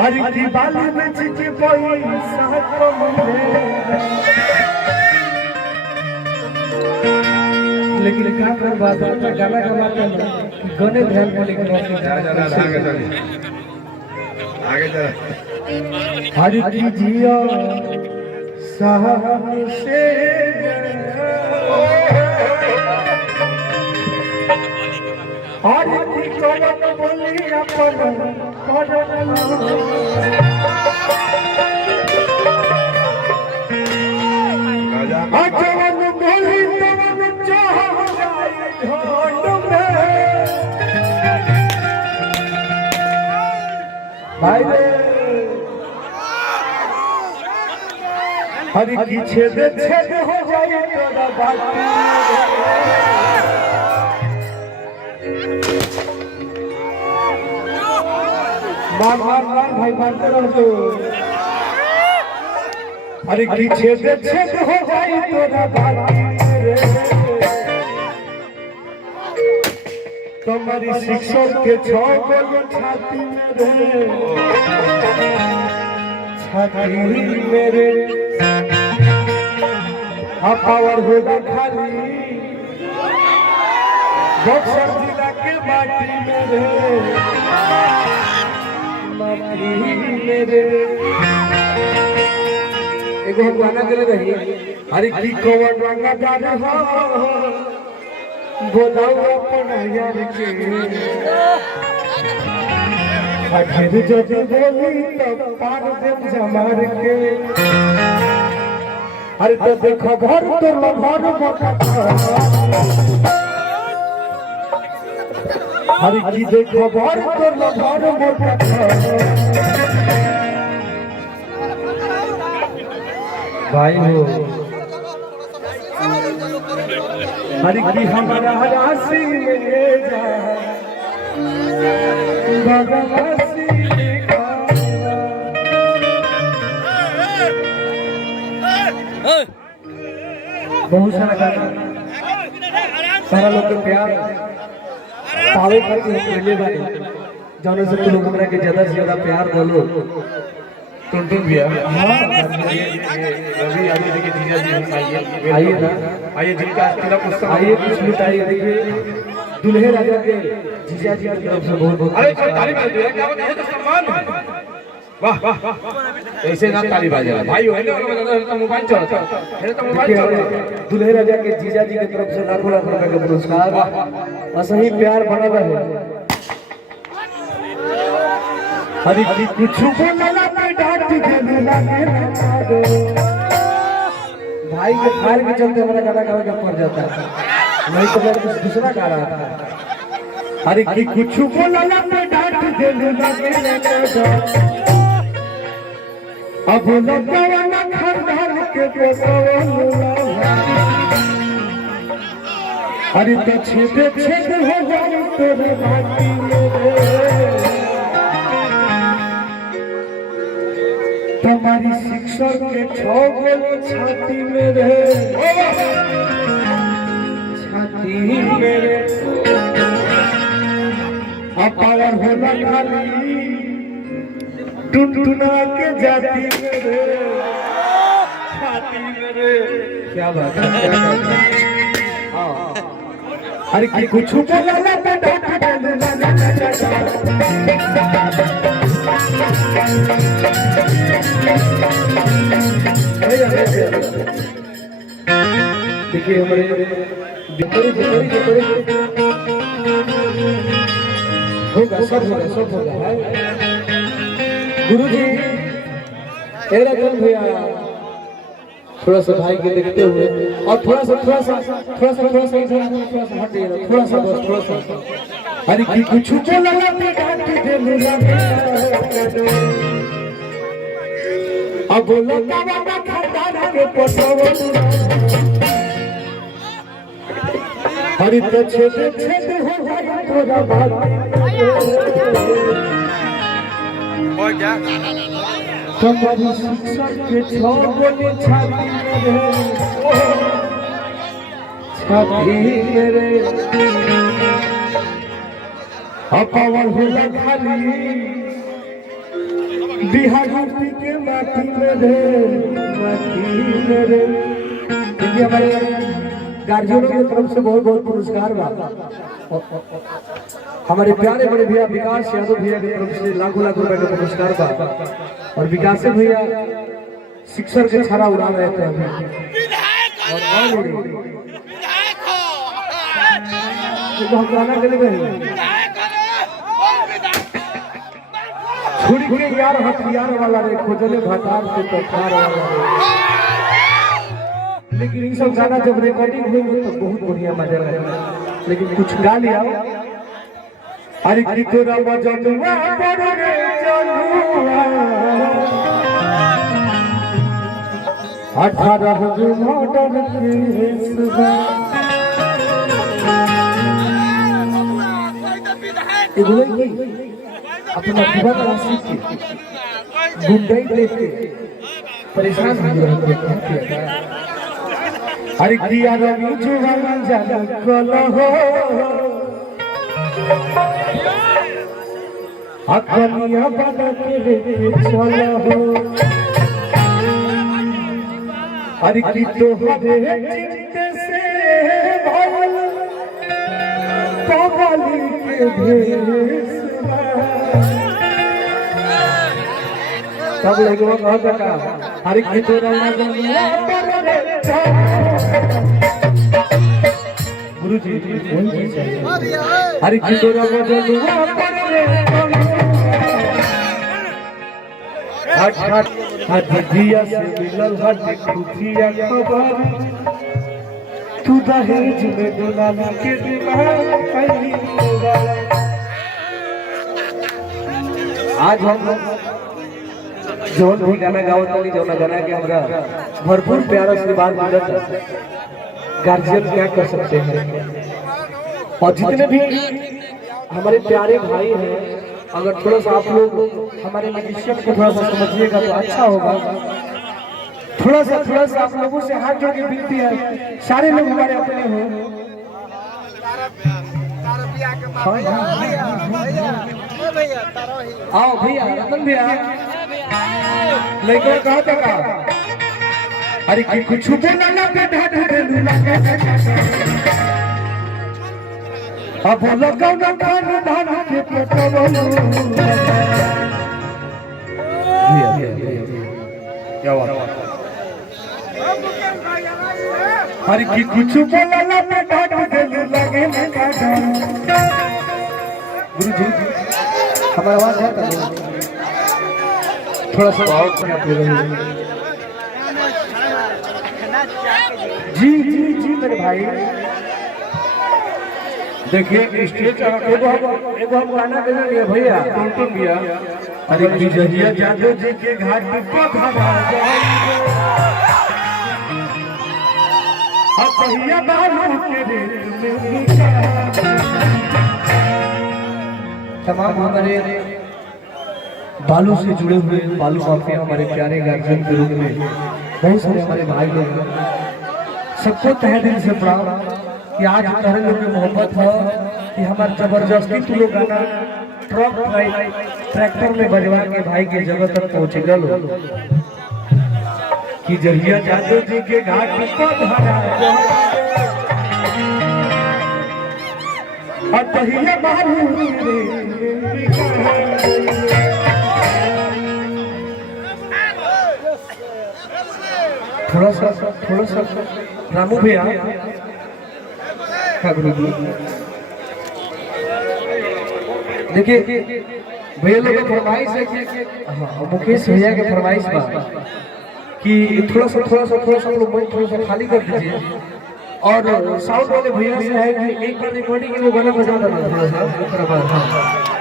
हर की बाली में चिची पैसा कमले लेकिन क्या कर बात है गाना गवाते हैं गाने ध्यान में लेकिन आगे चल हर की जिया साहब से हर की कौन बोली अपन अजवन बोली तवन चाह जाए ढोंड में भाई हर की छेद छेद हो जाए तोरा बाकी मार मार मार भाई मारते रहो अरे की छेद छेद हो जाए तोरा बाकी तुम्हारी शिक्षक के छो गोल छाती में रे छाती मेरे पावर होगा खाली बक्सर जिला के माटी में रे माटी मेरे एगो हम गाना गेले रही अरे की कौन रंगा डाल हो बोलाओ अपना यार के आखिर जब बोली तब पार दे जमार के अरे तो देखो घर तो घर मोटा अरे की देखो घर तो घर मोटा भाई हो हरि की हमारा राशि में जा भगवासी बहुत सारा गाना सारा लोग के प्यार पावे करके पहले बार जाने से लोग हमरा के ज्यादा से ज्यादा प्यार दलो टुनटुन भैया हां रवि आइए देखिए जीजा जी आइए ना आइए जिनका तिलक उत्सव आइए कुछ मिठाई देखिए दुल्हे राजा के जीजा जी की तरफ से बहुत बहुत अरे ताली बजा दो क्या बात है तो सम्मान है वाह वाह ऐसे ना ताली बजा भाई हो ना तो मोबाइल चलाता है तो मोबाइल चला दुल्हे राजा के जीजा जी की तरफ से लाखों लाख रुपए का पुरस्कार असही प्यार बना रहे हरि की कुछ बोलला पे डांट देने लगे भाई के फायर के चलते हमारा गाना गावे का पड़ जाता है नहीं तो मैं कुछ दूसरा गा रहा था हरि की कुछ बोलला पे डांट देने लगे अब लगवाना खरदार के बोलला हरि तो छेद छेद हो जाए तेरे बाती में तुम्हारी शिक्षक के छो गोल छाती में रहे छाती मेरे पावर होना खाली टुनटुना के जाती में रहे छाती मेरे क्या बात है हाँ अरे की कुछ बोला ना देखिए हमारे होगा सब होगा गुरु जी भैया थोड़ा सा भाई के देखते हुए और थोड़ा सा हट थोड़ा सा बस थोड़ा सा अरे की कुछ बोला ना डांट दे मेरा अब लगवाना खरदार के पटवल हरि तो छेद छेद हो जाए तोरा बात हो क्या तुम्हारी शिक्षक के छो गोली छाती मेरे पावर होला खाली बिहारी के माटी में रे देखिए हमारे गार्जियनों की तरफ से बहुत बहुत पुरस्कार बा। हमारे प्यारे बड़े भैया विकास यादव भैया की तरफ से लाखों लाख रुपए का पुरस्कार बा। और विकास भैया शिक्षक के छाड़ा उड़ा रहे थे अभी और गाना के लिए छुरी के यार हथियार वाला रे खोजले भटार से तखार वाला रे। लेकिन ये सब गाना जब रिकॉर्डिंग हुई तो बहुत बढ़िया मजा आया। लेकिन कुछ गा लिया अरे की तोरा बजनुआ पर रे जनुआ 18 मॉडल के सुबह एगो की अपना विवाह राशि के गुंडाई लेके परेशान हो रहे थे। अरे किया रवि जुवाना जाना कलो हो अकलिया बना के लेके चलो हो। अरे की तो हरे चित्त से भवल पगली के भेष सब लोगों को कहता का हरि की तोरा गुरुजी वही चीज चाहिए। हरि की तोरा बजनुआ पर रे हट हट हट दिया से मिलल हट खुशिया खबर तू दहेज में दुलाला के दिमाग पहली आज हम जौन भी गाना गावत वाली जौन गाना के हमरा भरपूर प्यारा आशीर्वाद मिलत है। गार्जियन क्या कर सकते हैं। और जितने भी हमारे प्यारे भाई हैं अगर थोड़ा सा आप लोग हमारे म्यूजिशियन को थोड़ा सा समझिएगा तो अच्छा होगा। थोड़ा सा आप लोगों से हाथ जोड़ के विनती है। सारे लोग हमारे अपने हैं। आओ भैया रतन भैया लड़का कहा था अरे कि कुछ बोला ना बेटा ढेलू लगा अब लगा ना खान धान के पटवलो क्या बात अरे कि कुछ बोला ना बेटा ढेलू लगे ना गुरुजी हमारा आवाज है थोड़ा सा जी मेरे भाई देखिए स्टेज एगो हम गाना देना लिए भैया टुनटुन भैया अरे विजया जादव जी के घाट पर खड़ा अब भैया बालू के रे तमाम हमारे बालू से जुड़े हुए बालू माफिया हमारे प्यारे गार्जियन के रूप में बहुत सारे हमारे भाई लोग हैं। सबको तहे दिल से प्रणाम कि आज तुम्हारे लोग की मोहब्बत हो कि हमारे जबरदस्ती तुम लोग गाना ट्रैक्टर में बजवा के भाई की जगह तक पहुँचे गलो कि जहिया जादव जी के घाट पर थोड़ा सा रामू भैया देखिए भैया लोग की फरमाइश है कि मुकेश भैया के फरमाइश बा कि थोड़ा सा लोग मन थोड़ा सा खाली कर दीजिए। और साउंड वाले भैया से है कि एक बार रिकॉर्डिंग वो गाना बजा देना थोड़ा सा।